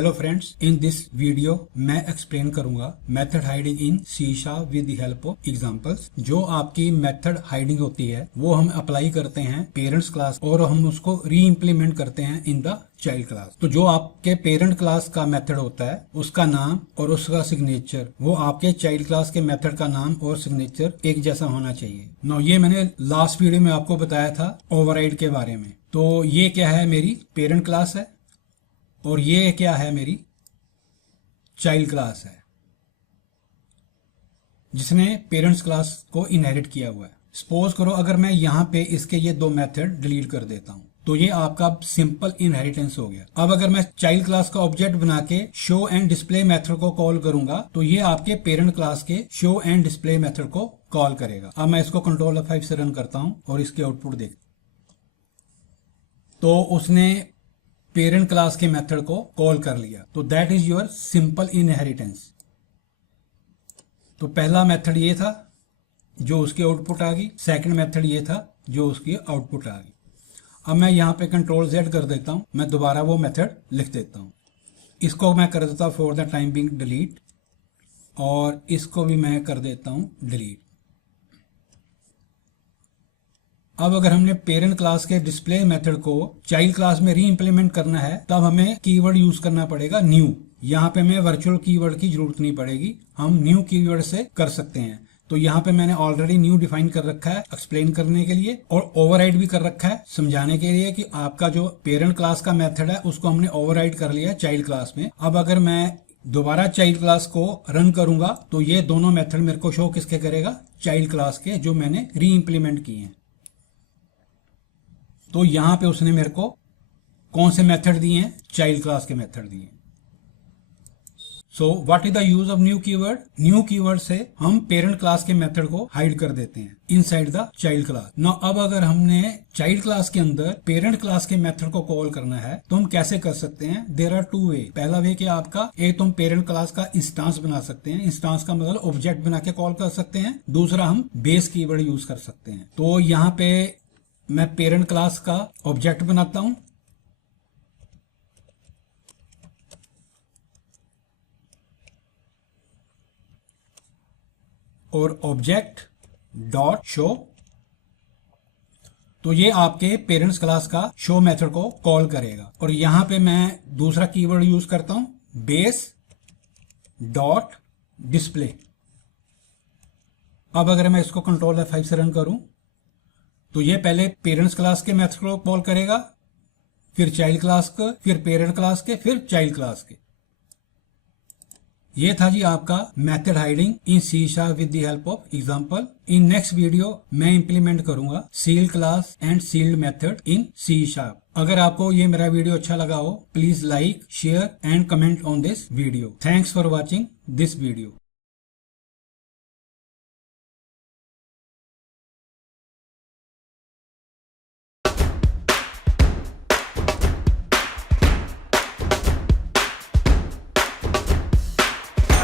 Hello friends, in this video मैं explain करूंगा method hiding in C sharp with the help of examples. जो आपकी method hiding होती है वो हम अप्लाई करते हैं पेरेंट्स क्लास और हम उसको री इम्प्लीमेंट करते हैं इन द चाइल्ड क्लास। तो जो आपके पेरेंट क्लास का मेथड होता है उसका नाम और उसका सिग्नेचर वो आपके चाइल्ड क्लास के मेथड का नाम और सिग्नेचर एक जैसा होना चाहिए। नो, ये मैंने लास्ट वीडियो में आपको बताया था ओवरराइड के बारे में। तो ये क्या है, मेरी पेरेंट क्लास है और ये क्या है, मेरी चाइल्ड क्लास है जिसने पेरेंट्स क्लास को इनहेरिट किया हुआ है। सपोज करो अगर मैं यहाँ पे इसके ये दो मेथड डिलीट कर देता हूँ तो ये आपका सिंपल इनहेरिटेंस हो गया। अब अगर मैं चाइल्ड क्लास का ऑब्जेक्ट बना के शो एंड डिस्प्ले मेथड को कॉल करूंगा तो ये आपके पेरेंट क्लास के शो एंड डिस्प्ले मेथड को कॉल करेगा। अब मैं इसको कंट्रोल F5 से रन करता हूं और इसके आउटपुट देख तो उसने पेरेंट क्लास के मेथड को कॉल कर लिया। तो that is your simple inheritance. तो पहला मेथड ये था जो उसकी आउटपुट आ गई, सेकंड मेथड ये था जो उसकी आउटपुट आ गई। अब मैं यहाँ पे कंट्रोल Z कर देता हूं, मैं दोबारा वो मेथड लिख देता हूं। इसको मैं कर देता हूं for the time being delete और इसको भी मैं कर देता हूं डिलीट। अब अगर हमने पेरेंट क्लास के डिस्प्ले मेथड को चाइल्ड क्लास में री इम्प्लीमेंट करना है तब हमें कीवर्ड यूज करना पड़ेगा न्यू। यहाँ पे हमें वर्चुअल कीवर्ड की जरूरत नहीं पड़ेगी, हम न्यू कीवर्ड से कर सकते हैं। तो यहाँ पे मैंने ऑलरेडी न्यू डिफाइन कर रखा है एक्सप्लेन करने के लिए और ओवरराइड भी कर रखा है समझाने के लिए कि आपका जो पेरेंट क्लास का मेथड है उसको हमने ओवरराइड कर लिया चाइल्ड क्लास में। अब अगर मैं दोबारा चाइल्ड क्लास को रन करूंगा तो ये दोनों मेथड मेरे को शो किसके करेगा, चाइल्ड क्लास के जो मैंने री इम्प्लीमेंट किए हैं। तो यहां पे उसने मेरे को कौन से मेथड दिए हैं, चाइल्ड क्लास के मेथड दिए हैं। So what is the use of new keyword? New keyword से हम पेरेंट क्लास के मेथड को हाइड कर देते हैं inside the child class. Now अब अगर हमने चाइल्ड क्लास के अंदर पेरेंट क्लास के मेथड को कॉल करना है तो हम कैसे कर सकते हैं? There are two way. पहला वे कि आपका एक तुम पेरेंट क्लास का इंस्टांस बना सकते हैं, इंस्टांस का मतलब ऑब्जेक्ट बना के कॉल कर सकते हैं। दूसरा हम बेस कीवर्ड यूज कर सकते हैं। तो यहाँ पे मैं पेरेंट क्लास का ऑब्जेक्ट बनाता हूं और ऑब्जेक्ट डॉट शो। तो ये आपके पेरेंट्स क्लास का शो मेथड को कॉल करेगा और यहां पे मैं दूसरा कीवर्ड यूज करता हूं बेस डॉट डिस्प्ले। अब अगर मैं इसको कंट्रोल F5 से रन करूं तो ये पहले पेरेंट्स क्लास के मेथड को कॉल करेगा, फिर चाइल्ड क्लास का, फिर पेरेंट क्लास के, फिर चाइल्ड क्लास के। ये था जी आपका method hiding in C sharp with the help of example. In next video मैं इंप्लीमेंट करूंगा sealed class and sealed method in C sharp. अगर आपको ये मेरा वीडियो अच्छा लगा हो please like, share and comment on this video. Thanks for watching this video.